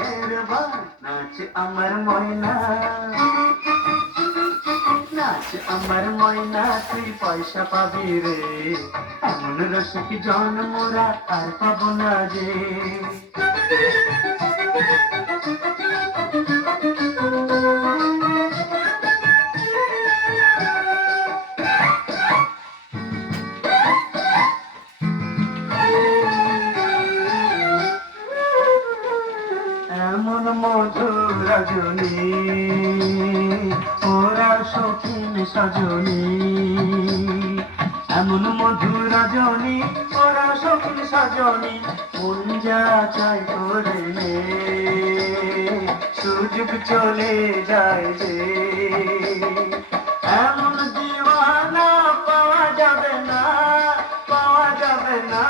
মেহেরবান নাচ আমার ময়না, নাচ আমার ময়না তুই পয়সা পাবি রে, এমন রসিক জন্মরা আর পাবো না যে। এমন মধুর রজনী ওরা শৌখিন সজনী, এমন মধুর রজনী ওরা শৌখিন সজনী, মন যা চাই করে নে, সুযোগ চলে যায় যে। এমন দিওয়ানা পাওয়া যাবে না, পাওয়া যাবে না,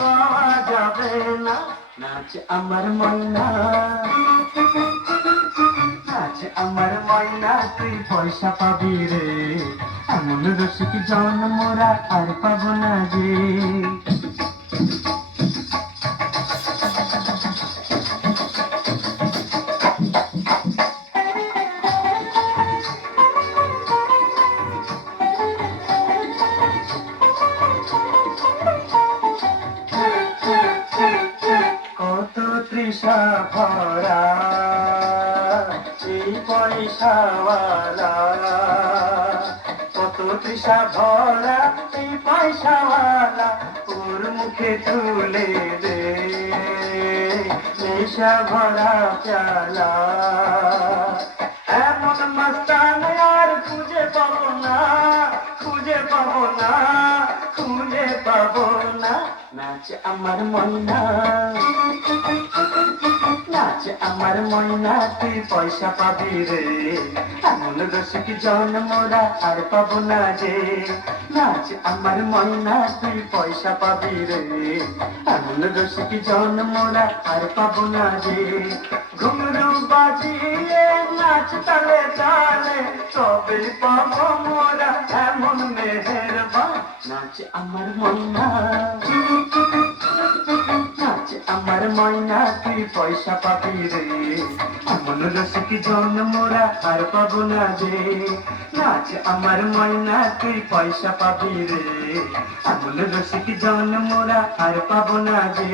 পাওয়া যাবে না। নাচ আমার ময়না, নাচ আমার ময়না তুই পয়সা পাবি রে, এমন রসিক জন্মরা আর পাবো না যে। কত তৃষা ভরা এই পয়সাওয়ালা, কত তৃষা ভরা এই পয়সাওয়ালা, ওর মুখে তুলে দে নেশা ভরা প্যালা। এমন মস্তান আর খুঁজে পাবো না, খুঁজে পাবো না, খুঁজে পাবো না। নাচ আমার ময়না, নাচ আমার ময়না তুই পয়সা পাবি রে, এমন রসিক জন্মরা আর পাবো না যে। নাচ আমার ময়না তুই পয়সা পাবি রে, এমন রসিক জন্মরা আর পাবো না যে। ঘুমরু বাজিয়ে নাচ তালে তালে তবে পাবো মোরা এমন মেহেরবান। নাচ আমার ময়না, নাচ আমার ময়না তুই পয়সা পাবি রে, এমন রসিক জন্মরা আর পাবো না যে। নাচ আমার ময়না তুই পয়সা পাবি রে, এমন রসিক জন্মরা আর পাবো না যে।